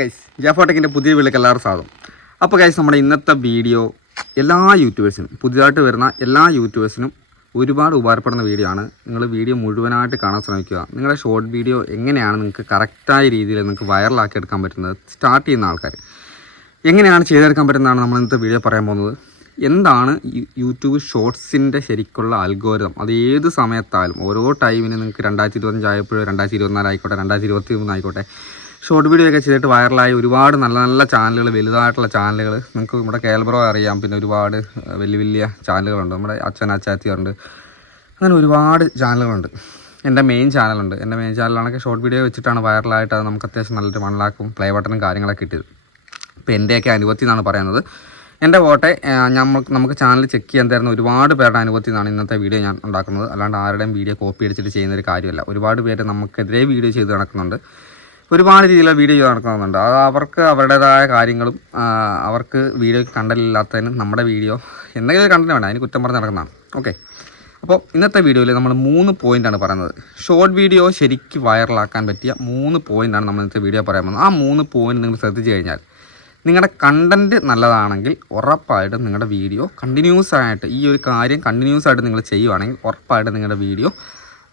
Guys ജാഫോടെക്കിന്റെ പുതിയ വീട്ടിലേക്ക് എല്ലാവരും സ്വാഗതം. അപ്പോൾ ഗൈസ് നമ്മുടെ ഇന്നത്തെ വീഡിയോ എല്ലാ യൂട്യൂബേഴ്സിനും പുതിയതായിട്ട് വരുന്ന എല്ലാ യൂട്യൂബേഴ്സിനും ഒരുപാട് ഉപകാരപ്പെടുന്ന വീഡിയോ ആണ്. നിങ്ങൾ വീഡിയോ മുഴുവനായിട്ട് കാണാൻ ശ്രമിക്കുക. നിങ്ങളുടെ ഷോർട്ട് വീഡിയോ എങ്ങനെയാണ് നിങ്ങൾക്ക് കറക്റ്റായ രീതിയിൽ നിങ്ങൾക്ക് വൈറലാക്കി എടുക്കാൻ പറ്റുന്നത് സ്റ്റാർട്ട് ചെയ്യുന്ന ആൾക്കാർ എങ്ങനെയാണ് ചെയ്തെടുക്കാൻ പറ്റുന്നതാണ് നമ്മൾ ഇന്നത്തെ വീഡിയോ പറയാൻ പോകുന്നത്. എന്താണ് യൂട്യൂബ് ഷോർട്സിന്റെ ശരിക്കുള്ള അൽഗോരിതം അത് ഏത് സമയത്തായാലും ഓരോ ടൈമിന് നിങ്ങൾക്ക് രണ്ടായിരത്തി ഇരുപത്തഞ്ചായപ്പോഴോ രണ്ടായിരത്തി ഇരുപത്തിനാലായിക്കോട്ടെ രണ്ടായിരത്തി ഇരുപത്തി മൂന്ന് ആയിക്കോട്ടെ ഷോർട്ട് വീഡിയോ ഒക്കെ ചെയ്തിട്ട് വൈറലായ ഒരുപാട് നല്ല നല്ല ചാനലുകൾ വലുതായിട്ടുള്ള ചാനലുകൾ നമുക്ക് നമ്മുടെ കേൾബ്രോ അറിയാം. പിന്നെ ഒരുപാട് വലിയ വലിയ ചാനലുകളുണ്ട് നമ്മുടെ അച്ഛൻ അച്ചാത്തിയുണ്ട് അങ്ങനെ ഒരുപാട് ചാനലുകളുണ്ട് എന്റെ മെയിൻ ചാനലുണ്ട് എന്റെ മെയിൻ ചാനലാണെങ്കിൽ ഷോർട്ട് വീഡിയോ വെച്ചിട്ടാണ് വൈറലായിട്ട് അത് നമുക്ക് അത്യാവശ്യം നല്ലൊരു വൺ ലാക്കും പ്ലേ ബട്ടണും കാര്യങ്ങളൊക്കെ കിട്ടിയത്. ഇപ്പോൾ എന്റെയൊക്കെ അനുഭവത്തിൽ നിന്നാണ് പറയുന്നത്. എന്റെ പോട്ടെ നമുക്ക് നമുക്ക് ചാനൽ ചെക്ക് ചെയ്യാൻ തരുന്ന ഒരുപാട് പേരുടെ അനുഭവത്തിൽ നിന്നാണ് ഇന്നത്തെ വീഡിയോ ഞാൻ ഉണ്ടാക്കുന്നത്. അല്ലാണ്ട് ആരുടെയും വീഡിയോ കോപ്പി അടിച്ചിട്ട് ചെയ്യുന്ന ഒരു കാര്യമല്ല. ഒരുപാട് പേര് നമുക്കെതിരെ വീഡിയോ ചെയ്ത് നടക്കുന്നുണ്ട്. ഒരുപാട് രീതിയിലുള്ള വീഡിയോ നടക്കുന്നുണ്ട്. അത് അവർക്ക് അവരുടേതായ കാര്യങ്ങളും അവർക്ക് വീഡിയോ കണ്ടലില്ലാത്തതിന് നമ്മുടെ വീഡിയോ എന്തെങ്കിലും കണ്ടന്റ് വേണ്ട അതിന് കുറ്റം പറഞ്ഞ് നടക്കുന്നതാണ്. ഓക്കെ അപ്പോൾ ഇന്നത്തെ വീഡിയോയിൽ നമ്മൾ മൂന്ന് പോയിന്റാണ് പറയുന്നത്. ഷോർട്ട് വീഡിയോ ശരിക്കും വൈറലാക്കാൻ പറ്റിയ മൂന്ന് പോയിന്റാണ് നമ്മൾ ഇന്നത്തെ വീഡിയോ പറയാൻ പോകുന്നത്. ആ മൂന്ന് പോയിന്റ് നിങ്ങൾ ശ്രദ്ധിച്ചു കഴിഞ്ഞാൽ നിങ്ങളുടെ കണ്ടന്റ് നല്ലതാണെങ്കിൽ ഉറപ്പായിട്ടും നിങ്ങളുടെ വീഡിയോ കണ്ടിന്യൂസ് ആയിട്ട് ഈ ഒരു കാര്യം കണ്ടിന്യൂസ് ആയിട്ട് നിങ്ങൾ ചെയ്യുവാണെങ്കിൽ ഉറപ്പായിട്ടും നിങ്ങളുടെ വീഡിയോ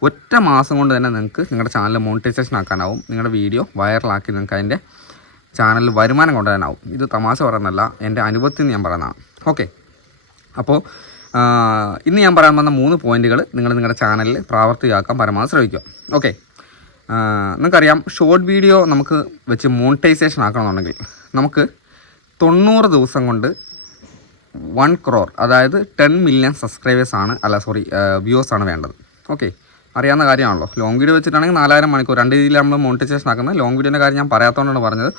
ഒറ്റ മാസം കൊണ്ട് തന്നെ നിങ്ങൾക്ക് നിങ്ങളുടെ ചാനൽ മോണിറ്റൈസേഷൻ ആക്കാനാവും. നിങ്ങളുടെ വീഡിയോ വൈറലാക്കി നിങ്ങൾക്ക് അതിന്റെ ചാനലിൽ വരുമാനം കൊണ്ടുവരാനാവും ഇത് തമാശ പറയുന്നതല്ല എന്റെ അനുഭവത്തിൽ ഞാൻ പറയുന്നതാണ്. ഓക്കെ അപ്പോൾ ഇന്ന് ഞാൻ പറയാൻ വന്ന മൂന്ന് പോയിന്റുകൾ നിങ്ങൾ നിങ്ങളുടെ ചാനലിൽ പ്രാവർത്തികമാക്കാൻ പരമാവധി ശ്രമിക്കുക. ഓക്കെ നിങ്ങൾക്കറിയാം ഷോർട്ട് വീഡിയോ നമുക്ക് വെച്ച് മോണിറ്റൈസേഷൻ ആക്കണമെന്നുണ്ടെങ്കിൽ നമുക്ക് തൊണ്ണൂറ് ദിവസം കൊണ്ട് വൺ ക്രോർ അതായത് ടെൻ മില്യൺ സബ്സ്ക്രൈബേഴ്സാണ് അല്ല സോറി വ്യൂവേഴ്സാണ് വേണ്ടത്. ഓക്കെ അറിയാവുന്ന കാര്യമാണല്ലോ. ലോങ് വീഡിയോ വെച്ചിട്ടാണെങ്കിൽ നാലായിരം മണിക്കൂർ. രണ്ട് രീതിയിൽ നമ്മൾ മോണിറ്റൈസേഷൻ ആക്കുന്നത്. ലോങ് വീഡിയോന്റെ കാര്യം ഞാൻ പറയാത്തതുകൊണ്ടാണ് പറഞ്ഞത്.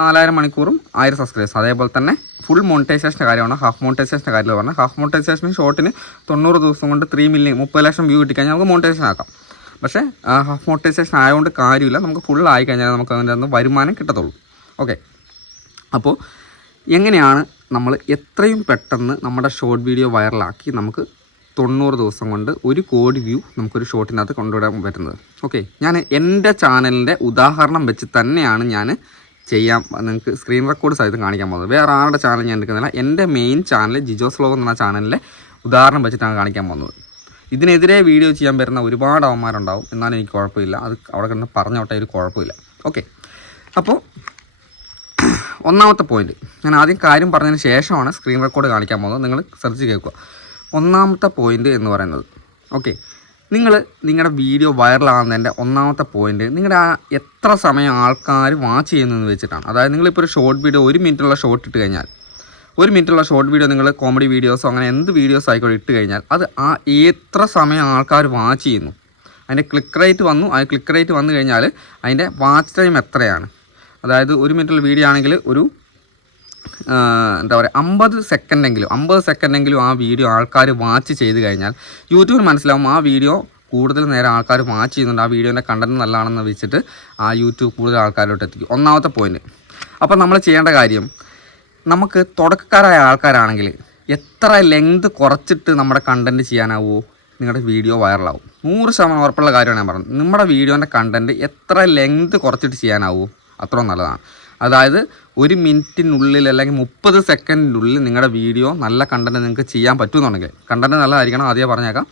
നാലായിരം മണിക്കൂറും ആയിരം സബ്സ്ക്രൈബേഴ്സ് അതേപോലെ തന്നെ ഫുൾ മോണിറ്റൈസേഷന്റെ കാര്യമാണ്. ഹാഫ് മോണിറ്റൈസേഷന്റെ കാര്യം പറഞ്ഞത്. ഹാഫ് മോണിറ്റൈസേഷൻ ഷോർട്ടിന് തൊണ്ണൂറ് ദിവസം കൊണ്ട് ത്രീ മില്യൺ മുപ്പത് ലക്ഷം വ്യൂ കിട്ടിക്കഴിഞ്ഞാൽ നമുക്ക് മോണിറ്റൈസേഷൻ ആക്കാം. പക്ഷേ ഹാഫ് മോണിറ്റൈസേഷൻ ആയതുകൊണ്ട് കാര്യമില്ല. നമുക്ക് ഫുൾ ആയി കഴിഞ്ഞാൽ നമുക്ക് അതിന്റെ അന്ന് വരുമാനം കിട്ടത്തുള്ളൂ. ഓക്കെ അപ്പോൾ എങ്ങനെയാണ് നമ്മൾ എത്രയും പെട്ടെന്ന് നമ്മുടെ ഷോർട്ട് വീഡിയോ വൈറലാക്കി നമുക്ക് തൊണ്ണൂറ് ദിവസം കൊണ്ട് ഒരു കോടി വ്യൂ നമുക്കൊരു ഷോട്ടിനകത്ത് കൊണ്ടുവരാൻ പറ്റുന്നത് ഓക്കെ ഞാൻ എന്റെ ചാനലിന്റെ ഉദാഹരണം വെച്ച് തന്നെയാണ് ഞാൻ ചെയ്യാൻ നിങ്ങൾക്ക് സ്ക്രീൻ റെക്കോർഡ് സഹിതം കാണിക്കാൻ പോകുന്നത്. വേറെ ആരുടെ ചാനൽ ഞാൻ എടുക്കുന്നില്ല. എന്റെ മെയിൻ ചാനൽ ജിജോസ് വ്ലോഗ് എന്ന ചാനലിലെ ഉദാഹരണം വെച്ചിട്ടാണ് കാണിക്കാൻ പോകുന്നത്. ഇതിനെതിരെ വീഡിയോ ചെയ്യാൻ വരുന്ന ഒരുപാട് അവന്മാരുണ്ടാവും. എന്നാലും എനിക്ക് കുഴപ്പമില്ല. അത് അവിടെ കിടന്ന് പറഞ്ഞോട്ടെ ഒരു കുഴപ്പമില്ല. ഓക്കെ അപ്പോൾ ഒന്നാമത്തെ പോയിന്റ് ഞാൻ ആദ്യം കാര്യം പറഞ്ഞതിന് ശേഷമാണ് സ്ക്രീൻ റെക്കോർഡ് കാണിക്കാൻ പോകുന്നത്. നിങ്ങൾ ശ്രദ്ധിച്ച് കേൾക്കുക. ഒന്നാമത്തെ പോയിന്റ് എന്ന് പറയുന്നത്. ഓക്കെ നിങ്ങൾ നിങ്ങളുടെ വീഡിയോ വൈറലാകുന്നതിന്റെ ഒന്നാമത്തെ പോയിന്റ് നിങ്ങളുടെ ആ എത്ര സമയം ആൾക്കാർ വാച്ച് ചെയ്യുന്നതെന്ന് വെച്ചിട്ടാണ്. അതായത് നിങ്ങളിപ്പോൾ ഒരു ഷോർട്ട് വീഡിയോ ഒരു മിനിറ്റുള്ള ഷോർട്ട് ഇട്ട് കഴിഞ്ഞാൽ ഒരു മിനിറ്റുള്ള ഷോർട്ട് വീഡിയോ നിങ്ങൾ കോമഡി വീഡിയോസോ അങ്ങനെ എന്ത് വീഡിയോസ് ആയിക്കോട്ടെ ഇട്ട് കഴിഞ്ഞാൽ അത് ആ എത്ര സമയം ആൾക്കാർ വാച്ച് ചെയ്യുന്നു. അതിന്റെ ക്ലിക്ക് റേറ്റ് വന്നു. ആ ക്ലിക്ക് റേറ്റ് വന്നു കഴിഞ്ഞാൽ അതിന്റെ വാച്ച് ടൈം എത്രയാണ്? അതായത് ഒരു മിനിറ്റുള്ള വീഡിയോ ആണെങ്കിൽ ഒരു എന്താ പറയുക അമ്പത് സെക്കൻഡെങ്കിലും അമ്പത് സെക്കൻഡെങ്കിലും ആ വീഡിയോ ആൾക്കാർ വാച്ച് ചെയ്ത് കഴിഞ്ഞാൽ യൂട്യൂബിൽ മനസ്സിലാവും ആ വീഡിയോ കൂടുതൽ നേരം ആൾക്കാർ വാച്ച് ചെയ്യുന്നുണ്ട് ആ വീഡിയോന്റെ കണ്ടന്റ് നല്ലതാണെന്ന് വെച്ചിട്ട് ആ യൂട്യൂബ് കൂടുതൽ ആൾക്കാരോട്ട് എത്തിക്കും. ഒന്നാമത്തെ പോയിന്റ് അപ്പോൾ നമ്മൾ ചെയ്യേണ്ട കാര്യം നമുക്ക് തുടക്കക്കാരായ ആൾക്കാരാണെങ്കിൽ എത്ര ലെങ്ത് കുറച്ചിട്ട് നമ്മുടെ കണ്ടന്റ് ചെയ്യാനാവുമോ നിങ്ങളുടെ വീഡിയോ വൈറലാവും നൂറ് ശതമാനം ഉറപ്പുള്ള കാര്യമാണ് ഞാൻ പറഞ്ഞത്. നമ്മുടെ വീഡിയോന്റെ കണ്ടന്റ് എത്ര ലെങ്ത് കുറച്ചിട്ട് ചെയ്യാനാവുമോ അത്രയും നല്ലതാണ്. അതായത് ഒരു മിനിറ്റിനുള്ളിൽ അല്ലെങ്കിൽ മുപ്പത് സെക്കൻഡിനുള്ളിൽ നിങ്ങളുടെ വീഡിയോ നല്ല കണ്ടന്റ് നിങ്ങൾക്ക് ചെയ്യാൻ പറ്റുമെന്നുണ്ടെങ്കിൽ. കണ്ടന്റ് നല്ലതായിരിക്കണം ആദ്യം പറഞ്ഞേക്കാം.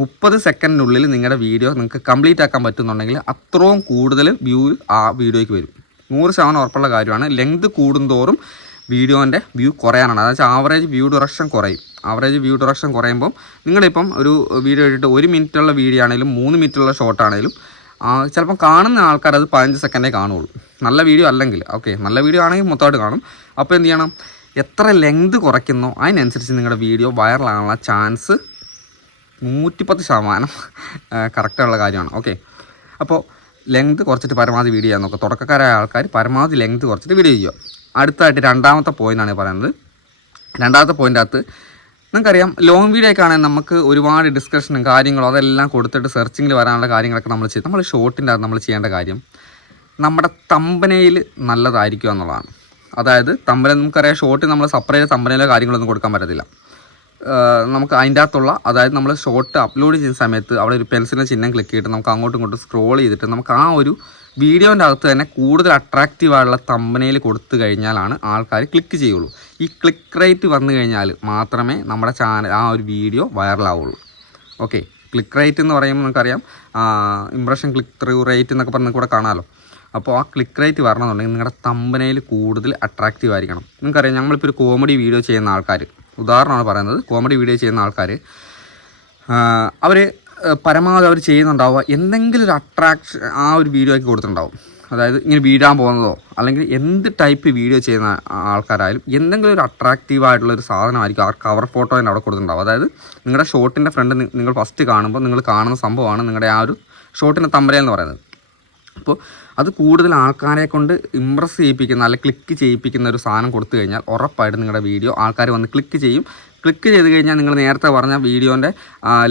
മുപ്പത് സെക്കൻഡിനുള്ളിൽ നിങ്ങളുടെ വീഡിയോ നിങ്ങൾക്ക് കംപ്ലീറ്റ് ആക്കാൻ പറ്റുന്നുണ്ടെങ്കിൽ അത്രയും കൂടുതൽ വ്യൂ ആ വീഡിയോയ്ക്ക് വരും. നൂറ് ശതമാനം ഉറപ്പുള്ള കാര്യമാണ്. ലെങ്ത് കൂടുന്തോറും വീഡിയോന്റെ വ്യൂ കുറയാനാണ്. അതായത് ആവറേജ് വ്യൂ ഡിറക്ഷൻ കുറയും. ആവറേജ് വ്യൂ ഡിറക്ഷൻ കുറയുമ്പം നിങ്ങളിപ്പം ഒരു വീഡിയോ ഇട്ടിട്ട് ഒരു മിനിറ്റുള്ള വീഡിയോ ആണെങ്കിലും മൂന്ന് മിനിറ്റുള്ള ഷോർട്ട് ആണെങ്കിലും ചിലപ്പം കാണുന്ന ആൾക്കാർ അത് പതിനഞ്ച് സെക്കൻഡേ കാണുള്ളൂ. നല്ല വീഡിയോ അല്ലെങ്കിൽ ഓക്കെ നല്ല വീഡിയോ ആണെങ്കിൽ മൊത്തമായിട്ട് കാണും. അപ്പോൾ എന്ത് ചെയ്യണം? എത്ര ലെങ്ത് കുറയ്ക്കുന്നോ അതിനനുസരിച്ച് നിങ്ങളുടെ വീഡിയോ വൈറലാകാനുള്ള ചാൻസ് നൂറ്റിപ്പത്ത് ശതമാനം കറക്റ്റുള്ള കാര്യമാണ്. ഓക്കെ അപ്പോൾ ലെങ്ത് കുറച്ചിട്ട് പരമാവധി വീഡിയോ ചെയ്യാൻ നോക്കുക തുടക്കക്കാരായ ആൾക്കാർ പരമാവധി ലെങ്ത് കുറച്ചിട്ട് വീഡിയോ ചെയ്യുക. അടുത്തായിട്ട് രണ്ടാമത്തെ പോയിന്റാണ് പറയുന്നത് രണ്ടാമത്തെ പോയിന്റ് അകത്ത് നിങ്ങൾക്കറിയാം ലോങ് വീഡിയോ ഒക്കെ ആണെങ്കിൽ നമുക്ക് ഒരുപാട് ഡിസ്കഷനും കാര്യങ്ങളും അതെല്ലാം കൊടുത്തിട്ട് സെർച്ചിങ്ങിൽ വരാനുള്ള കാര്യങ്ങളൊക്കെ നമ്മൾ ചെയ്യും. നമ്മൾ ഷോർട്ടിന്റെ നമ്മൾ ചെയ്യേണ്ട കാര്യം നമ്മുടെ തമ്പനയിൽ നല്ലതായിരിക്കുക എന്നുള്ളതാണ്. അതായത് തമ്പന നമുക്കറിയാം ഷോർട്ട് നമ്മൾ സെപ്പറേറ്റ് തമ്പനയിലോ കാര്യങ്ങളൊന്നും കൊടുക്കാൻ പറ്റത്തില്ല. നമുക്ക് അതിന്റെ അകത്തുള്ള അതായത് നമ്മൾ ഷോർട്ട് അപ്ലോഡ് ചെയ്യുന്ന സമയത്ത് അവിടെ ഒരു പെൻസിലിന്റെ ചിഹ്നം ക്ലിക്ക് ചെയ്തിട്ട് നമുക്ക് അങ്ങോട്ടും ഇങ്ങോട്ടും സ്ക്രോൾ ചെയ്തിട്ട് നമുക്ക് ആ ഒരു വീഡിയോന്റെ അകത്ത് തന്നെ കൂടുതൽ അട്രാക്റ്റീവ് ആയിട്ടുള്ള തമ്പനയിൽ കൊടുത്തു കഴിഞ്ഞാലാണ് ആൾക്കാർ ക്ലിക്ക് ചെയ്യുള്ളൂ. ഈ ക്ലിക്ക് റേറ്റ് വന്നു കഴിഞ്ഞാൽ മാത്രമേ നമ്മുടെ ചാനൽ ആ ഒരു വീഡിയോ വൈറലാവുള്ളൂ ഓക്കെ ക്ലിക്ക് റേറ്റ് എന്ന് പറയുമ്പോൾ നമുക്കറിയാം ഇംപ്രഷൻ ക്ലിക്ക് ത്രൂ റേറ്റ് എന്നൊക്കെ പറഞ്ഞ് കൂടെ കാണാമല്ലോ അപ്പോൾ ആ ക്ലിക്ക് റേറ്റ് വരണമെന്നുണ്ടെങ്കിൽ നിങ്ങളുടെ തമ്പനയിൽ കൂടുതൽ അട്രാക്റ്റീവ് ആയിരിക്കണം. നിങ്ങൾക്കറിയാം ഞങ്ങളിപ്പോൾ ഒരു കോമഡി വീഡിയോ ചെയ്യുന്ന ആൾക്കാർ ഉദാഹരണമാണ് പറയുന്നത് കോമഡി വീഡിയോ ചെയ്യുന്ന ആൾക്കാർ അവർ പരമാവധി അവർ ചെയ്യുന്നുണ്ടാവുക. എന്തെങ്കിലും ഒരു അട്രാക്ഷൻ ആ ഒരു വീഡിയോ വീഡിയോയ്ക്ക് കൊടുത്തിട്ടുണ്ടാവും. അതായത് ഇങ്ങനെ വീഴാൻ പോകുന്നതോ അല്ലെങ്കിൽ എന്ത് ടൈപ്പ് വീഡിയോ ചെയ്യുന്ന ആൾക്കാരായാലും എന്തെങ്കിലും ഒരു അട്രാക്റ്റീവ് ആയിട്ടുള്ള ഒരു സാധനമായിരിക്കും ആ കവർ ഫോട്ടോയിന്റെ അവിടെ കൊടുത്തിട്ടുണ്ടാവും അതായത് നിങ്ങളുടെ ഷോട്ടിന്റെ ഫ്രണ്ട് നിങ്ങൾ ഫസ്റ്റ് കാണുമ്പോൾ നിങ്ങൾ കാണുന്ന സംഭവമാണ് നിങ്ങളുടെ ആ ഒരു ഷോട്ടിന്റെ തമ്പരയിൽ എന്ന് പറയുന്നത്. അപ്പോൾ അത് കൂടുതൽ ആൾക്കാരെ കൊണ്ട് ഇമ്പ്രസ് ചെയ്യിപ്പിക്കുന്ന അല്ലെങ്കിൽ ക്ലിക്ക് ചെയ്യിപ്പിക്കുന്ന ഒരു സാധനം കൊടുത്തു കഴിഞ്ഞാൽ ഉറപ്പായിട്ട് നിങ്ങളുടെ വീഡിയോ ആൾക്കാർ വന്ന് ക്ലിക്ക് ചെയ്യും. ക്ലിക്ക് ചെയ്ത് കഴിഞ്ഞാൽ നിങ്ങൾ നേരത്തെ പറഞ്ഞ വീഡിയോന്റെ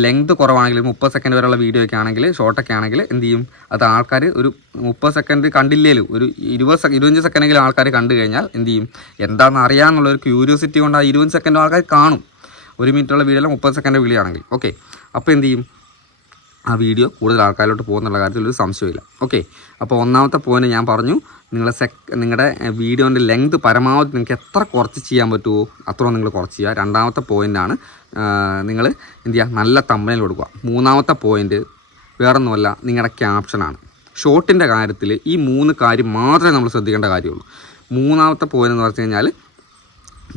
ലെങ്ത് കുറവാണെങ്കിൽ മുപ്പത് സെക്കൻഡ് വരെയുള്ള വീഡിയോ ഒക്കെ ആണെങ്കിൽ ഷോർട്ടൊക്കെ ആണെങ്കിൽ എന്ത് ചെയ്യും? അത് ആൾക്കാർ ഒരു മുപ്പത് സെക്കൻഡ് കണ്ടില്ലേലും ഒരു ഇരുപത് സെക്കൻഡ് ഇരുപത്തഞ്ച് സെക്കൻഡെങ്കിലും ആൾക്കാർ കണ്ടു കഴിഞ്ഞാൽ എന്ത് ചെയ്യും? എന്താണെന്ന് അറിയാമെന്നുള്ള ഒരു ക്യൂരിയോസിറ്റി കൊണ്ട് ആ ഇരുപത് സെക്കൻഡ് ആൾക്കാർ കാണും. ഒരു മിനിറ്റുള്ള വീഡിയോ മുപ്പത് സെക്കൻഡ് വീഡിയോ ആണെങ്കിൽ. ഓക്കെ അപ്പോൾ എന്ത് ചെയ്യും? ആ വീഡിയോ കൂടുതൽ ആൾക്കാരിലോട്ട് പോകുന്നുള്ള കാര്യത്തിൽ ഒരു സംശയമില്ല ഓക്കെ അപ്പോൾ ഒന്നാമത്തെ പോയിന്റ് ഞാൻ പറഞ്ഞു നിങ്ങളെ സെക് നിങ്ങളുടെ വീഡിയോന്റെ ലെങ്ത് പരമാവധി നിങ്ങൾക്ക് എത്ര കുറച്ച് ചെയ്യാൻ പറ്റുമോ അത്രയും നിങ്ങൾ കുറച്ച് ചെയ്യുക. രണ്ടാമത്തെ പോയിന്റാണ് നിങ്ങൾ എന്ത് ചെയ്യുക? നല്ല തമ്പനയിൽ കൊടുക്കുക. മൂന്നാമത്തെ പോയിന്റ് വേറൊന്നുമല്ല നിങ്ങളുടെ ക്യാപ്ഷനാണ് ഷോട്ടിന്റെ കാര്യത്തിൽ ഈ മൂന്ന് കാര്യം മാത്രമേ നമ്മൾ ശ്രദ്ധിക്കേണ്ട കാര്യമുള്ളൂ. മൂന്നാമത്തെ പോയിന്റ് എന്ന് പറഞ്ഞു കഴിഞ്ഞാൽ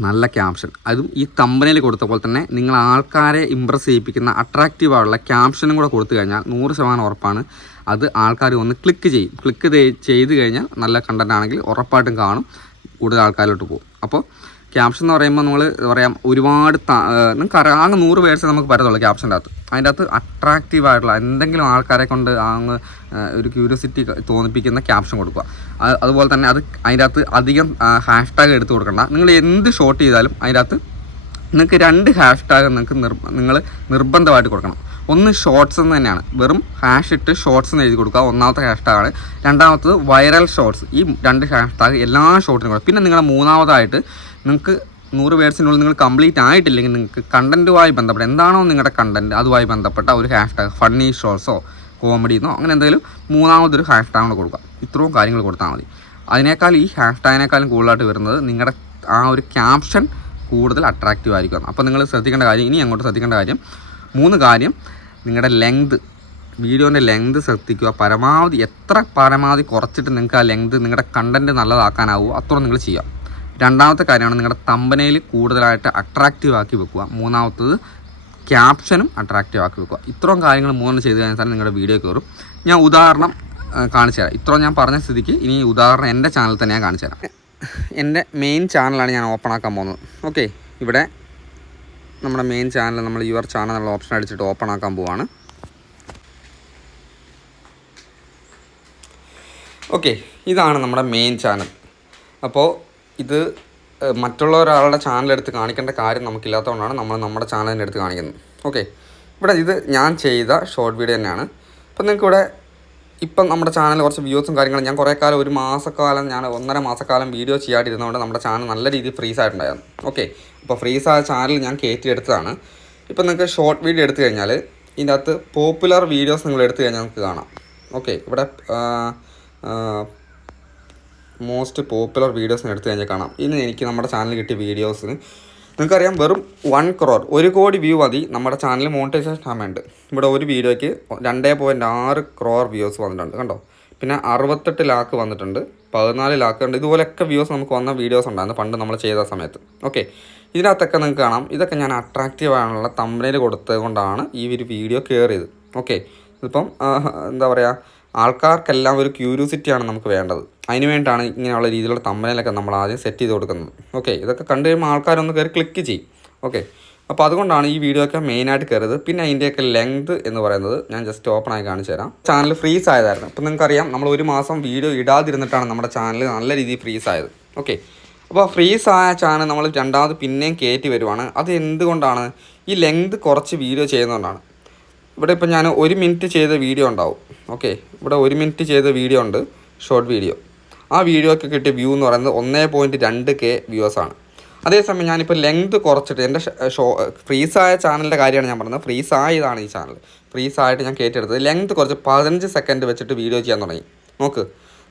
നല്ല ക്യാപ്ഷൻ അതും ഈ തമ്പനയിൽ കൊടുത്ത പോലെ തന്നെ നിങ്ങൾ ആൾക്കാരെ ഇമ്പ്രസ് ചെയ്യിപ്പിക്കുന്ന അട്രാക്റ്റീവ് ആയുള്ള ക്യാപ്ഷനും കൂടെ കൊടുത്തു കഴിഞ്ഞാൽ നൂറ് ശതമാനം ഉറപ്പാണ്. അത് ആൾക്കാർ ഒന്ന് ക്ലിക്ക് ചെയ്യും. ക്ലിക്ക് ചെയ്ത് കഴിഞ്ഞാൽ നല്ല കണ്ടന്റ് ആണെങ്കിൽ ഉറപ്പായിട്ടും കാണും. കൂടുതൽ ആൾക്കാരിലോട്ട് പോകും. അപ്പോൾ ക്യാപ്ഷൻ എന്ന് പറയുമ്പോൾ നമ്മൾ പറയാം ഒരുപാട് നിങ്ങൾക്ക് അറിയാം ആകെ നൂറ് പേഴ്സ് നമുക്ക് പറ്റത്തുള്ളൂ ക്യാപ്ഷന്റെ അകത്ത് അതിന്റെ അകത്ത് അട്രാക്റ്റീവ് ആയിട്ടുള്ള എന്തെങ്കിലും ആൾക്കാരെ കൊണ്ട് അങ്ങ് ഒരു ക്യൂരിയോസിറ്റി തോന്നിപ്പിക്കുന്ന ക്യാപ്ഷൻ കൊടുക്കുക. അതുപോലെ തന്നെ അത് അതിന്റെ അകത്ത് അധികം ഹാഷ് ടാഗ് എടുത്തു കൊടുക്കണ്ട. നിങ്ങൾ എന്ത് ഷോട്ട് ചെയ്താലും അതിന്റെ അകത്ത് നിങ്ങൾക്ക് രണ്ട് ഹാഷ് ടാഗ് നിങ്ങൾക്ക് നിങ്ങൾ നിർബന്ധമായിട്ട് കൊടുക്കണം. ഒന്ന് ഷോർട്സ് എന്ന് തന്നെയാണ്. വെറും ഹാഷ് ഇട്ട് ഷോർട്സ് എന്ന് എഴുതി കൊടുക്കുക. ഒന്നാമത്തെ ഹാഷ് ടാഗാണ് രണ്ടാമത്തത് വൈറൽ ഷോർട്സ് ഈ രണ്ട് ഹാഷ് ടാഗ് എല്ലാ ഷോർട്ടിനും കൊടുക്കുക പിന്നെ നിങ്ങളുടെ മൂന്നാമതായിട്ട് നിങ്ങൾക്ക് നൂറ് വേർഡ്സിനുള്ളിൽ നിങ്ങൾ കംപ്ലീറ്റ് ആയിട്ടില്ലെങ്കിൽ നിങ്ങൾക്ക് കണ്ടന്റുമായി ബന്ധപ്പെട്ട എന്താണോ നിങ്ങളുടെ കണ്ടന്റ് അതുമായി ബന്ധപ്പെട്ട ഒരു ഹാഷ് ടാഗ് ഫണ്ണി ഷോർട്സോ കോമഡിന്നോ അങ്ങനെ എന്തെങ്കിലും മൂന്നാമതൊരു ഹാഷ് ടാഗ് കൂടെ കൊടുക്കുക. ഇത്രയും കാര്യങ്ങൾ കൊടുത്താൽ മതി. അതിനേക്കാൾ ഈ ഹാഷ് ടാഗിനേക്കാളും കൂടുതലായിട്ട് വരുന്നത് നിങ്ങളുടെ ആ ഒരു ക്യാപ്ഷൻ കൂടുതൽ അട്രാക്റ്റീവ് ആയിരിക്കും. അപ്പോൾ നിങ്ങൾ ശ്രദ്ധിക്കേണ്ട കാര്യം ഇനി അങ്ങോട്ട് ശ്രദ്ധിക്കേണ്ട കാര്യം മൂന്ന് കാര്യം. നിങ്ങളുടെ ലെങ്ത് വീഡിയോന്റെ ലെങ്ത് ശ്രദ്ധിക്കുക. പരമാവധി എത്ര പരമാവധി കുറച്ചിട്ട് നിങ്ങൾക്ക് ആ ലെങ്ത് നിങ്ങളുടെ കണ്ടന്റ് നല്ലതാക്കാനാവുമോ അത്രയും നിങ്ങൾ ചെയ്യുക രണ്ടാമത്തെ കാര്യമാണ് നിങ്ങളുടെ തമ്പനയിൽ കൂടുതലായിട്ട് അട്രാക്റ്റീവ് ആക്കി വെക്കുക. മൂന്നാമത്തത് ക്യാപ്ഷനും അട്രാക്റ്റീവ് ആക്കി വെക്കുക. ഇത്രയും കാര്യങ്ങൾ മൂന്ന് ചെയ്ത് കഴിഞ്ഞാൽ നിങ്ങളുടെ വീഡിയോ കയറും ഞാൻ ഉദാഹരണം കാണിച്ചു തരാം. ഇത്രയും ഞാൻ പറഞ്ഞ സ്ഥിതിക്ക് ഇനി ഉദാഹരണം എന്റെ ചാനൽ തന്നെ ഞാൻ കാണിച്ചു തരാം. എന്റെ മെയിൻ ചാനലാണ് ഞാൻ ഓപ്പൺ ആക്കാൻ പോകുന്നത്. ഓക്കെ ഇവിടെ നമ്മുടെ മെയിൻ ചാനൽ നമ്മൾ യുവർ ചാനൽ എന്നുള്ള ഓപ്ഷൻ അടിച്ചിട്ട് ഓപ്പൺ ആക്കാൻ പോവാണ്. ഓക്കെ ഇതാണ് നമ്മുടെ മെയിൻ ചാനൽ അപ്പോൾ ഇത് മറ്റുള്ള ഒരാളുടെ ചാനൽ എടുത്ത് കാണിക്കേണ്ട കാര്യം നമുക്കില്ലാത്തതുകൊണ്ടാണ് നമ്മൾ നമ്മുടെ ചാനലിന്റെ എടുത്ത് കാണിക്കുന്നത്. ഓക്കെ ഇവിടെ ഇത് ഞാൻ ചെയ്ത ഷോർട്ട് വീഡിയോ തന്നെയാണ്. അപ്പോൾ നിങ്ങൾക്ക് ഇവിടെ ഇപ്പം നമ്മുടെ ചാനൽ കുറച്ച് വ്യൂസും കാര്യങ്ങളും ഞാൻ കുറേ കാലം ഒരു മാസക്കാലം ഞാൻ ഒന്നര മാസക്കാലം വീഡിയോ ചെയ്യാതിരുന്നതുകൊണ്ട് നമ്മുടെ ചാനൽ നല്ല രീതിയിൽ ഫ്രീസ് ആയിട്ടുണ്ടായിരുന്നു. ഓക്കെ അപ്പോൾ ഫ്രീസ് ആ ചാനൽ ഞാൻ കയറ്റിയെടുത്തതാണ് ഇപ്പോൾ നിങ്ങൾക്ക് ഷോർട്ട് വീഡിയോ എടുത്തു കഴിഞ്ഞാൽ ഇതിന്റെ അകത്ത് പോപ്പുലർ വീഡിയോസ് നിങ്ങൾ എടുത്തു കഴിഞ്ഞാൽ നമുക്ക് കാണാം. ഓക്കെ ഇവിടെ മോസ്റ്റ് പോപ്പുലർ വീഡിയോസ് എടുത്തു കഴിഞ്ഞാൽ കാണാം. ഇന്ന് എനിക്ക് നമ്മുടെ ചാനലിൽ കിട്ടിയ വീഡിയോസിന് നിങ്ങൾക്കറിയാം വെറും വൺ ക്രോർ ഒരു കോടി വ്യൂ മതി നമ്മുടെ ചാനൽ മോണിറ്റൈസേഷൻ ആവേണ്ടത് ഇവിടെ ഒരു വീഡിയോയ്ക്ക് രണ്ടേ പോയിന്റ് ആറ് ക്രോർ വ്യൂസ് വന്നിട്ടുണ്ട്. കണ്ടോ? പിന്നെ അറുപത്തെട്ട് ലാക്ക് വന്നിട്ടുണ്ട്. പതിനാല് ലാക്ക് ഉണ്ട് ഇതുപോലെയൊക്കെ വ്യൂസ് നമുക്ക് വന്ന വീഡിയോസ് ഉണ്ടായിരുന്നു. പണ്ട് നമ്മൾ ചെയ്ത സമയത്ത്. ഓക്കെ. ഇതിനകത്തൊക്കെ നിങ്ങൾക്ക് കാണാം. ഇതൊക്കെ ഞാൻ അട്രാക്റ്റീവ് ആണുള്ള തമ്പനയിൽ കൊടുത്തത് കൊണ്ടാണ് ഈ ഒരു വീഡിയോ കയറിയത് ഓക്കെ. ഇതിപ്പം എന്താ പറയുക ആൾക്കാർക്കെല്ലാം ഒരു ക്യൂരിയോസിറ്റിയാണ് നമുക്ക് വേണ്ടത്. അതിന് വേണ്ടിയിട്ടാണ് ഇങ്ങനെയുള്ള രീതിയിലുള്ള തമ്പനയിലൊക്കെ നമ്മൾ ആദ്യം സെറ്റ് ചെയ്ത് കൊടുക്കുന്നത്. ഓക്കെ. ഇതൊക്കെ കണ്ടു കഴിയുമ്പോൾ ആൾക്കാരൊന്ന് കയറി ക്ലിക്ക് ചെയ്യും. ഓക്കെ. അപ്പോൾ അതുകൊണ്ടാണ് ഈ വീഡിയോ ഒക്കെ മെയിനായിട്ട് കയറിയത്. പിന്നെ അതിന്റെയൊക്കെ ലെങ്ത് എന്ന് പറയുന്നത് ഞാൻ ജസ്റ്റ് ഓപ്പൺ ആയി കാണിച്ചു തരാം. ചാനൽ ഫ്രീസ് ആയതായിരുന്നു. അപ്പോൾ നിങ്ങൾക്കറിയാം നമ്മൾ ഒരു മാസം വീഡിയോ ഇടാതിരുന്നിട്ടാണ് നമ്മുടെ ചാനൽ നല്ല രീതിയിൽ ഫ്രീസ് ആയത്. ഓക്കെ അപ്പോൾ ഫ്രീസ് ആയ ചാനൽ നമ്മൾ രണ്ടാമത് പിന്നെയും കയറ്റി വരുവാണ്. അത് എന്തുകൊണ്ടാണ്? ഈ ലെങ്ത് കുറച്ച് വീഡിയോ ചെയ്യുന്നതുകൊണ്ടാണ്. ഇവിടെ ഇപ്പോൾ ഞാൻ ഒരു മിനിറ്റ് ചെയ്ത വീഡിയോ ഉണ്ടാവും. ഓക്കെ ഇവിടെ ഒരു മിനിറ്റ് ചെയ്ത വീഡിയോ ഉണ്ട്. ഷോർട്ട് വീഡിയോ ആ വീഡിയോയ്ക്ക് കിട്ടിയ വ്യൂ എന്ന് പറയുന്നത് ഒന്നേ പോയിന്റ് രണ്ട് കെ വ്യൂസാണ് അതേസമയം ഞാനിപ്പോൾ ലെങ്ത് കുറച്ചിട്ട് എന്റെ ഷോ ഫ്രീസായ ചാനലിന്റെ കാര്യമാണ് ഞാൻ പറഞ്ഞത്. ഫ്രീസ് ആയതാണ് ഈ ചാനൽ ഫ്രീസ് ആയിട്ട് ഞാൻ കയറ്റിയെടുത്തത് ലെങ്ത് കുറച്ച് പതിനഞ്ച് സെക്കൻഡ് വെച്ചിട്ട് വീഡിയോ ചെയ്യാൻ തുടങ്ങി. നോക്ക്.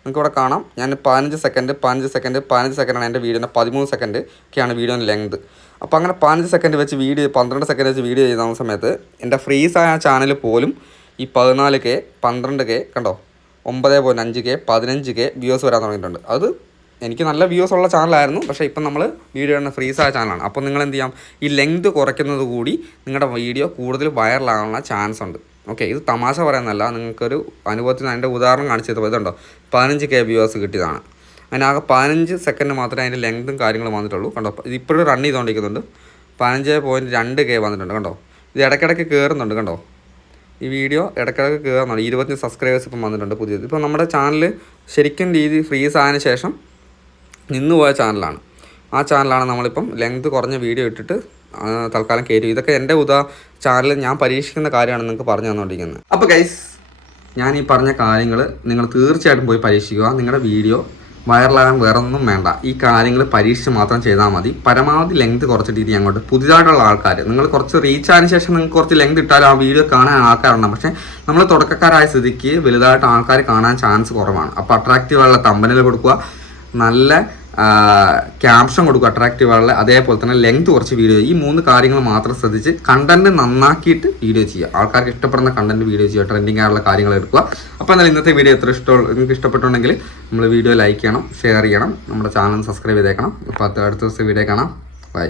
നിങ്ങൾക്ക് ഇവിടെ കാണാം. ഞാൻ പതിനഞ്ച് സെക്കൻഡ് പതിനഞ്ച് സെക്കൻഡ് പതിനഞ്ച് സെക്കൻഡാണ് എന്റെ വീഡിയോ പതിമൂന്ന് സെക്കൻഡ് ഒക്കെയാണ് വീഡിയോന്റെ ലെങ്ത് അപ്പോൾ അങ്ങനെ പതിനഞ്ച് സെക്കൻഡ് വെച്ച് വീഡിയോ പന്ത്രണ്ട് സെക്കൻഡ് വെച്ച് വീഡിയോ ചെയ്യുന്ന സമയത്ത് എന്റെ ഫ്രീസായ ചാനൽ പോലും ഈ പതിനാല് കെ പന്ത്രണ്ട് കെ കണ്ടോ? ഒമ്പത് പോയിന്റ് അഞ്ച് കെ പതിനഞ്ച് കെ വ്യൂസ് വരാൻ തുടങ്ങിയിട്ടുണ്ട്. അത് എനിക്ക് നല്ല വ്യൂസ് ഉള്ള ചാനലായിരുന്നു പക്ഷേ ഇപ്പം നമ്മൾ വീഡിയോ ഇടുന്ന ഫ്രീസായ ചാനലാണ് അപ്പോൾ നിങ്ങൾ എന്ത് ചെയ്യാം? ഈ ലെങ്ത് കുറയ്ക്കുന്നത് കൂടി നിങ്ങളുടെ വീഡിയോ കൂടുതൽ വൈറലാകാനുള്ള ചാൻസ് ഉണ്ട്. ഓക്കെ ഇത് തമാശ പറയുന്നതല്ല. നിങ്ങൾക്കൊരു അനുഭവത്തിന് അതിന്റെ ഉദാഹരണം കാണിച്ചു തരുമ്പോൾ ഇതുണ്ടോ? പതിനഞ്ച് കെ വ്യൂവേഴ്സ് കിട്ടിയതാണ്. അതിനാകെ പതിനഞ്ച് സെക്കൻഡ് മാത്രമേ അതിന്റെ ലെങ്തും കാര്യങ്ങളും വന്നിട്ടുള്ളൂ. കണ്ടോ? ഇത് ഇപ്പോഴും റൺ ചെയ്തുകൊണ്ടിരിക്കുന്നുണ്ട് പതിനഞ്ച് പോയിന്റ് രണ്ട് കെ വന്നിട്ടുണ്ട് കണ്ടോ? ഇത് ഇടയ്ക്കിടയ്ക്ക് കയറുന്നുണ്ട് കണ്ടോ? ഈ വീഡിയോ ഇടയ്ക്കിടയ്ക്ക് കയറുന്നുണ്ട് ഇരുപത്തഞ്ച് സബ്സ്ക്രൈബേഴ്സ് ഇപ്പം വന്നിട്ടുണ്ട് പുതിയത്. ഇപ്പോൾ നമ്മുടെ ചാനൽ ശരിക്കും രീതി ഫ്രീസ് ആയതിനു ശേഷം നിന്നുപോയ ചാനലാണ്. ആ ചാനലാണ് നമ്മളിപ്പം ലെങ്ത് കുറഞ്ഞ വീഡിയോ ഇട്ടിട്ട് തൽക്കാലം കയറ്റി ഇതൊക്കെ എന്റെ ഉദാ ചാനൽ ഞാൻ പരീക്ഷിക്കുന്ന കാര്യമാണ് നിങ്ങൾക്ക് പറഞ്ഞു തന്നുകൊണ്ടിരിക്കുന്നത്. അപ്പോൾ ഗൈസ് ഞാൻ ഈ പറഞ്ഞ കാര്യങ്ങൾ നിങ്ങൾ തീർച്ചയായിട്ടും പോയി പരീക്ഷിക്കുക. നിങ്ങളുടെ വീഡിയോ വൈറലാകാൻ വേറെ ഒന്നും വേണ്ട. ഈ കാര്യങ്ങൾ പരീക്ഷിച്ച് മാത്രം ചെയ്താൽ മതി. പരമാവധി ലെങ്ത് കുറച്ചിട്ട് അങ്ങോട്ട് പുതിയതായിട്ടുള്ള ആൾക്കാർ നിങ്ങൾ കുറച്ച് റീച്ച് ആയതിനു ശേഷം നിങ്ങൾക്ക് കുറച്ച് ലെങ്ത് ഇട്ടാലും ആ വീഡിയോ കാണാൻ ആൾക്കാരുണ്ടാവും പക്ഷേ നമ്മൾ തുടക്കക്കാരായ സ്ഥിതിക്ക് വലുതായിട്ട് ആൾക്കാർ കാണാൻ ചാൻസ് കുറവാണ്. അപ്പോൾ അട്രാക്റ്റീവായുള്ള തമ്പനിൽ കൊടുക്കുക. നല്ല ക്യാപ്ഷൻ കൊടുക്കുക അട്രാക്റ്റീവ് ആയുള്ള അതേപോലെ തന്നെ ലെങ്ത് കുറച്ച് വീഡിയോ ഈ മൂന്ന് കാര്യങ്ങൾ മാത്രം ശ്രദ്ധിച്ച് കണ്ടന്റ് നന്നാക്കിയിട്ട് വീഡിയോ ചെയ്യുക. ആൾക്കാർക്ക് ഇഷ്ടപ്പെടുന്ന കണ്ടന്റ് വീഡിയോ ചെയ്യുക. ട്രെൻഡിങ് ആയുള്ള കാര്യങ്ങൾ എടുക്കുക. അപ്പോൾ എന്നാൽ ഇന്നത്തെ വീഡിയോ എത്ര ഇഷ്ടം നിങ്ങൾക്ക് ഇഷ്ടപ്പെട്ടുണ്ടെങ്കിൽ നമ്മൾ വീഡിയോ ലൈക്ക് ചെയ്യണം ഷെയർ ചെയ്യണം. നമ്മുടെ ചാനൽ സബ്സ്ക്രൈബ് ചെയ്തേക്കണം. അപ്പോൾ അടുത്ത ദിവസത്തെ വീഡിയോ കാണാം. ബൈ